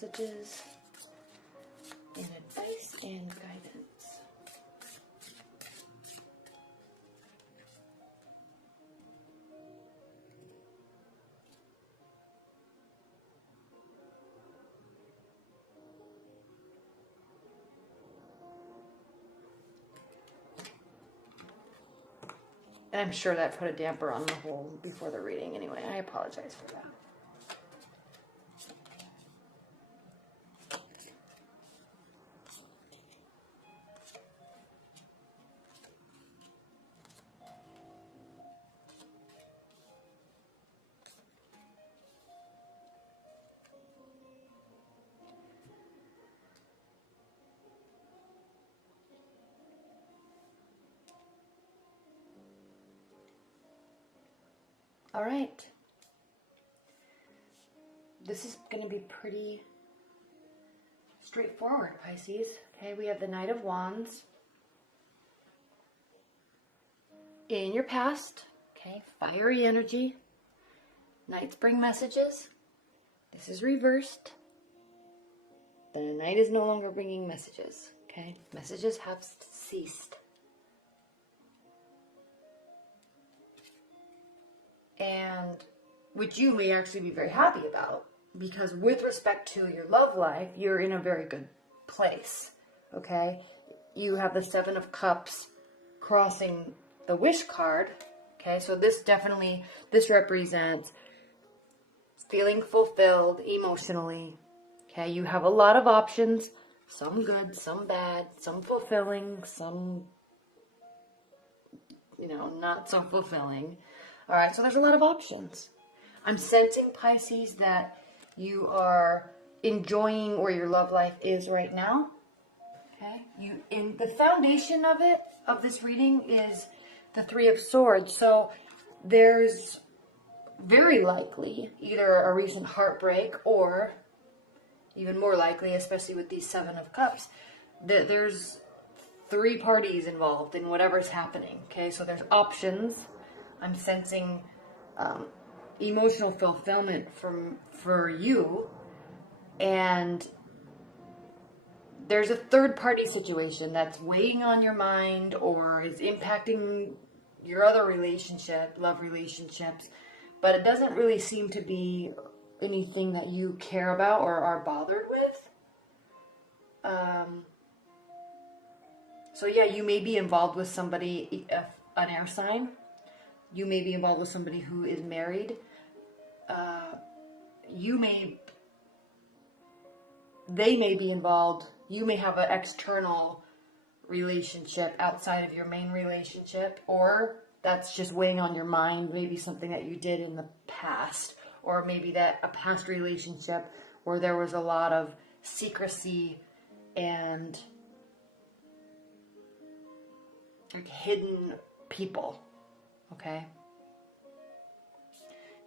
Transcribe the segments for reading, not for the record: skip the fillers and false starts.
messages and advice and guidance. And I'm sure that put a damper on the whole before the reading anyway. I apologize for that. All right. This is going to be pretty straightforward, Pisces. Okay, we have the Knight of Wands. In your past, okay, fiery energy. Knights bring messages. This is reversed. The Knight is no longer bringing messages, okay? Messages have ceased. And which you may actually be very happy about, because with respect to your love life, you're in a very good place, okay? You have the Seven of Cups crossing the Wish card, okay? So this represents feeling fulfilled emotionally, okay? You have a lot of options, some good, some bad, some fulfilling, some, not so fulfilling. All right, so there's a lot of options. I'm sensing, Pisces, that you are enjoying where your love life is right now. Okay, in the foundation of this reading is the Three of Swords. So there's very likely either a recent heartbreak, or even more likely, especially with these Seven of Cups, that there's three parties involved in whatever's happening. Okay, so there's options. I'm sensing emotional fulfillment for you, and there's a third party situation that's weighing on your mind or is impacting your other love relationships, but it doesn't really seem to be anything that you care about or are bothered with. So yeah, you may be involved with somebody, an air sign. You may be involved with somebody who is married. They may be involved. You may have an external relationship outside of your main relationship, or that's just weighing on your mind, maybe something that you did in the past, or maybe that a past relationship where there was a lot of secrecy and like hidden people. Okay.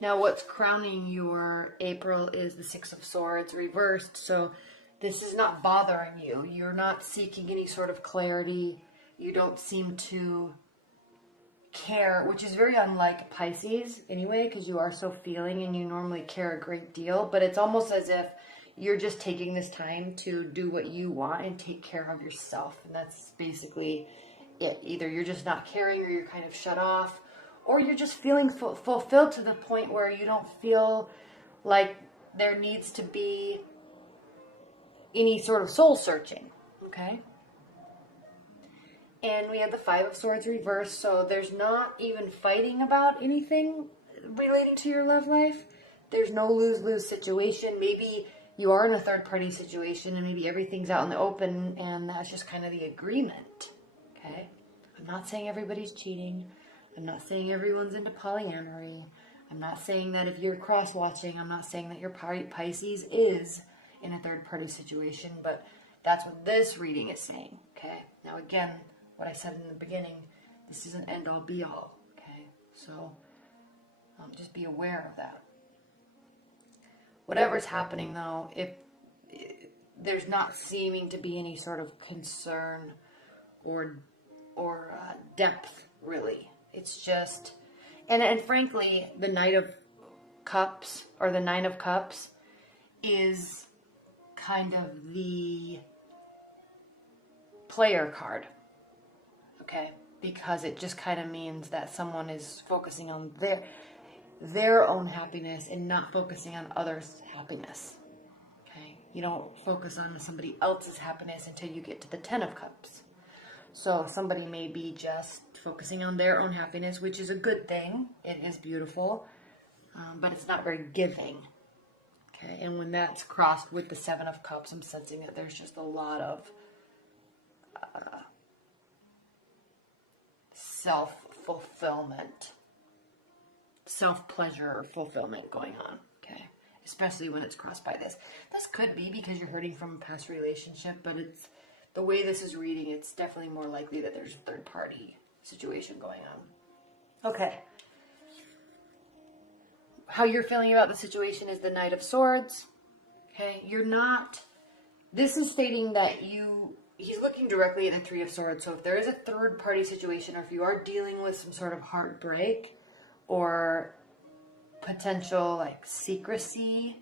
Now what's crowning your April is the Six of Swords reversed. So this is not bothering you. You're not seeking any sort of clarity. You don't seem to care, which is very unlike Pisces anyway, because you are so feeling and you normally care a great deal. But it's almost as if you're just taking this time to do what you want and take care of yourself. And that's basically it. Either you're just not caring, or you're kind of shut off, or you're just feeling fulfilled to the point where you don't feel like there needs to be any sort of soul searching, okay? And we have the Five of Swords reversed, so there's not even fighting about anything relating to your love life. There's no lose-lose situation. Maybe you are in a third-party situation and maybe everything's out in the open and that's just kind of the agreement, okay? I'm not saying everybody's cheating. I'm not saying everyone's into polyamory. I'm not saying that if you're cross-watching, I'm not saying that your Pisces is in a third-party situation, but that's what this reading is saying, okay? Now, again, what I said in the beginning, this isn't end-all, be-all, okay? So just be aware of that. Whatever's happening, though, if there's not seeming to be any sort of concern or depth, really. It's just, and frankly, the Knight of Cups, or the Nine of Cups, is kind of the player card, okay? Because it just kind of means that someone is focusing on their own happiness and not focusing on others' happiness, okay? You don't focus on somebody else's happiness until you get to the Ten of Cups. So somebody may be just focusing on their own happiness, which is a good thing. It is beautiful, but it's not very giving. Okay, and when that's crossed with the Seven of Cups, I'm sensing that there's just a lot of self-fulfillment, self-pleasure or fulfillment going on, okay? Especially when it's crossed by this. This could be because you're hurting from a past relationship, but it's the way this is reading, it's definitely more likely that there's a third-party situation going on. Okay. How you're feeling about the situation is the Knight of Swords. Okay, you're not, this is stating that he's looking directly at the Three of Swords. So if there is a third party situation, or if you are dealing with some sort of heartbreak or potential like secrecy,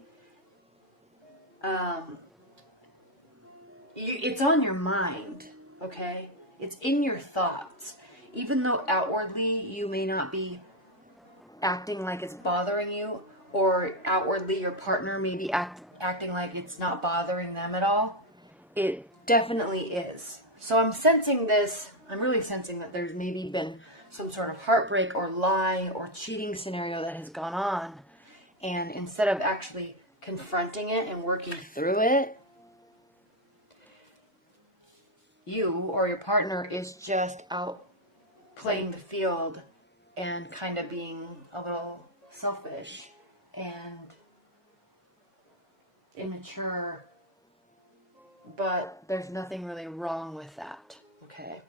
it's on your mind, okay? It's in your thoughts. Even though outwardly you may not be acting like it's bothering you, or outwardly your partner may be acting like it's not bothering them at all, it definitely is. So I'm sensing this, I'm really sensing that there's maybe been some sort of heartbreak or lie or cheating scenario that has gone on, and instead of actually confronting it and working through it, you or your partner is just out playing the field and kind of being a little selfish and immature, but there's nothing really wrong with that, okay?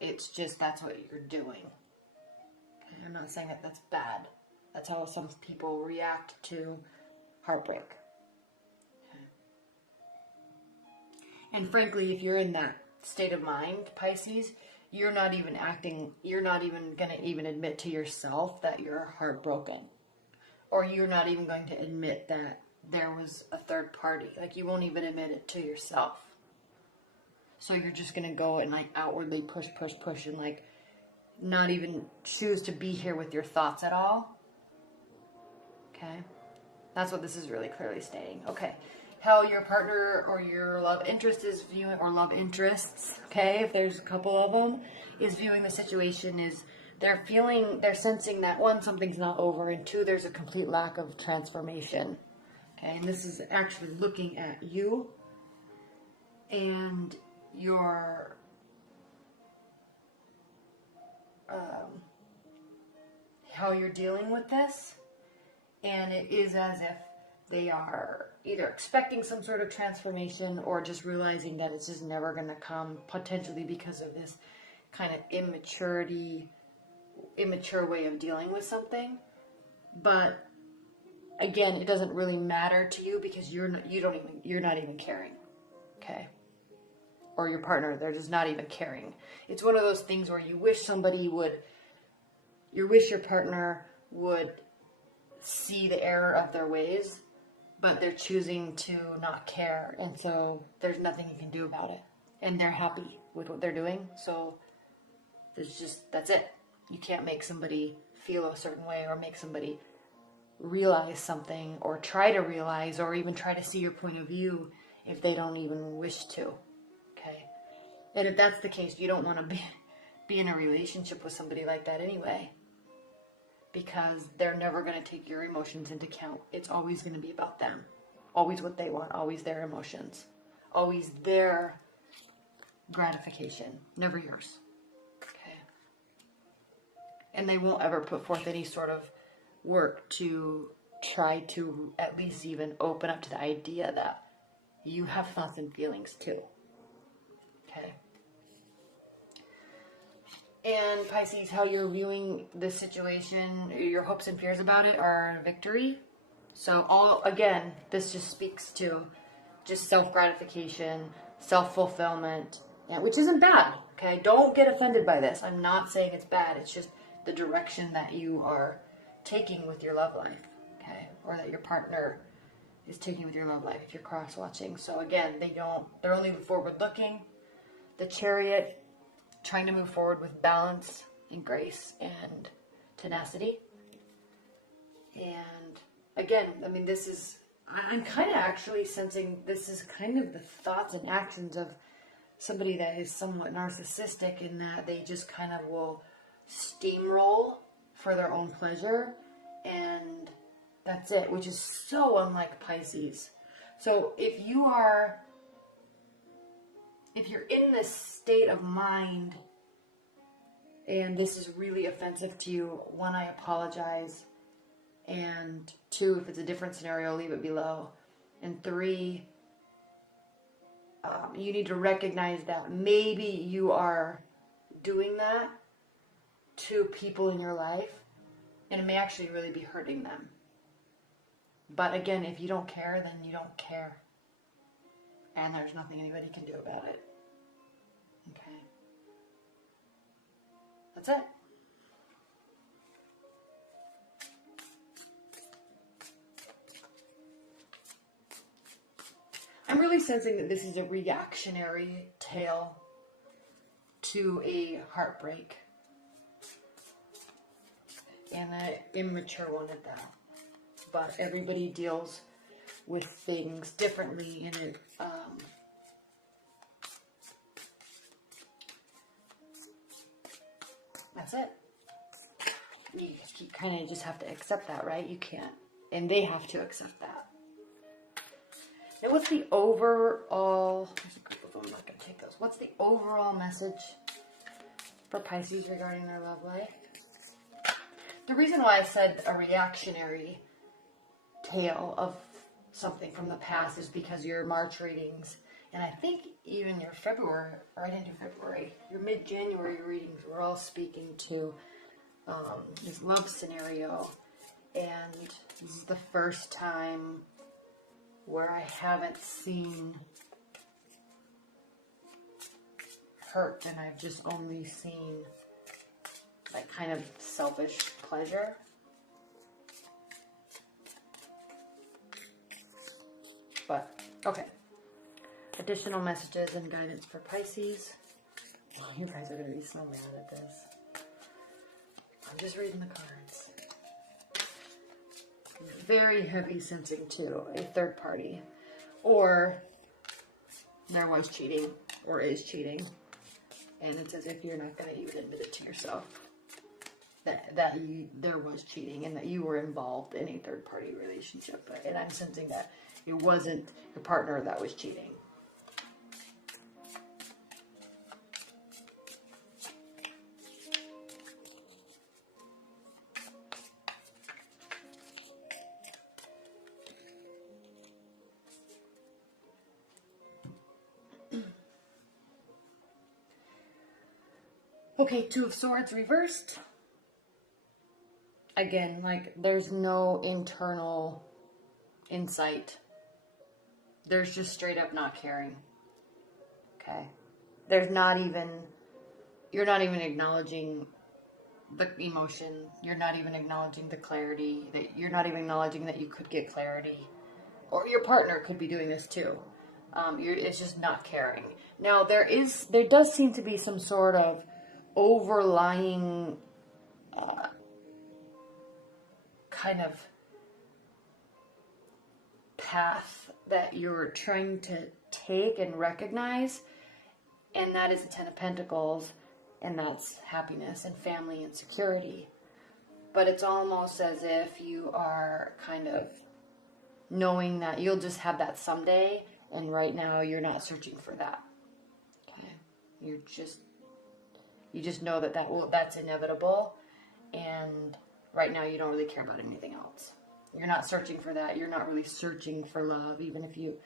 It's just that's what you're doing. Okay? I'm not saying that that's bad. That's how some people react to heartbreak. Okay? And frankly, if you're in that state of mind, Pisces, you're not even going to even admit to yourself that you're heartbroken. Or you're not even going to admit that there was a third party. Like, you won't even admit it to yourself. So you're just going to go and like outwardly push and like not even choose to be here with your thoughts at all. Okay? That's what this is really clearly stating. Okay. How your partner or your love interest is viewing, or love interests, okay, if there's a couple of them, is viewing the situation is they're sensing that one, something's not over, and two, there's a complete lack of transformation. Okay, and this is actually looking at you and your how you're dealing with this, and it is as if they are either expecting some sort of transformation or just realizing that it's just never going to come, potentially because of this kind of immature way of dealing with something. But again, it doesn't really matter to you because you're not even caring, okay? Or your partner, they're just not even caring. It's one of those things where you wish your partner would see the error of their ways, but they're choosing to not care, and so there's nothing you can do about it. And they're happy with what they're doing, so that's it. You can't make somebody feel a certain way or make somebody realize something or try to realize or even try to see your point of view if they don't even wish to, okay? And if that's the case, you don't want to be in a relationship with somebody like that anyway, because they're never going to take your emotions into account. It's always going to be about them. Always what they want. Always their emotions. Always their gratification. Never yours. Okay? And they won't ever put forth any sort of work to try to at least even open up to the idea that you have thoughts and feelings too. Okay? And Pisces, how you're viewing this situation, your hopes and fears about it are victory. So again, this just speaks to just self-gratification, self-fulfillment, which isn't bad, okay? Don't get offended by this. I'm not saying it's bad. It's just the direction that you are taking with your love life, okay? Or that your partner is taking with your love life if you're cross-watching. So again, they're only forward-looking. The Chariot, trying to move forward with balance and grace and tenacity. And again, I mean, I'm kind of actually sensing this is kind of the thoughts and actions of somebody that is somewhat narcissistic, in that they just kind of will steamroll for their own pleasure, and that's it, which is so unlike Pisces. So if you're in this state of mind and this is really offensive to you, one, I apologize. And two, if it's a different scenario, leave it below. And three, you need to recognize that maybe you are doing that to people in your life, and it may actually really be hurting them. But again, if you don't care, then you don't care. And there's nothing anybody can do about it. Okay. That's it. I'm really sensing that this is a reactionary tale to a heartbreak. And an immature one at that. But everybody deals with things differently, and it that's it. You kind of just have to accept that, right? You can't, and they have to accept that. Now, what's the overall? There's a couple of them. I'm not gonna take those. What's the overall message for Pisces regarding their love life? The reason why I said a reactionary tale of something from the past is because your March readings, and I think even your February, right into February, your mid-January readings were all speaking to this love scenario. And this is the first time where I haven't seen hurt, and I've just only seen that kind of selfish pleasure. But, okay. Additional messages and guidance for Pisces. Oh, you guys are going to be so mad at this. I'm just reading the cards. Very heavy sensing to a third party. Or there was cheating, or is cheating. And it's as if you're not going to even admit it to yourself. That there was cheating and that you were involved in a third party relationship. And I'm sensing that it wasn't your partner that was cheating. Okay, Two of Swords reversed. Again, like, there's no internal insight. There's just straight up not caring. Okay? There's not even, you're not even acknowledging the emotion. You're not even acknowledging the clarity. You're not even acknowledging that you could get clarity. Or your partner could be doing this too. It's just not caring. Now, there does seem to be some sort of overlying kind of path that you're trying to take and recognize, and that is the Ten of Pentacles, and that's happiness and family and security. But it's almost as if you are kind of knowing that you'll just have that someday, and right now you're not searching for that. Okay, you just know that's inevitable, and right now you don't really care about anything else. You're not searching for that. You're not really searching for love, even if you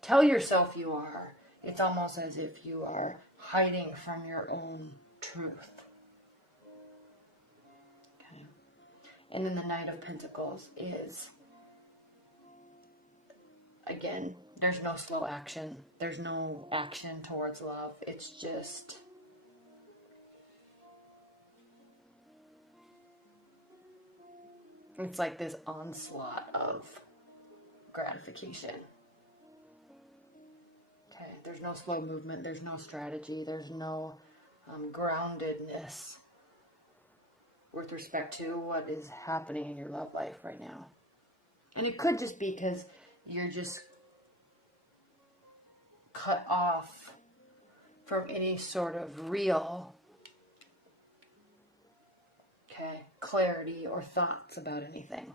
tell yourself you are. It's almost as if you are hiding from your own truth. Okay. And then the Knight of Pentacles is, again, there's no slow action. There's no action towards love. It's just, it's like this onslaught of gratification. Okay, there's no slow movement, there's no strategy, there's no groundedness with respect to what is happening in your love life right now. And it could just be because you're just cut off from any sort of real, clarity or thoughts about anything.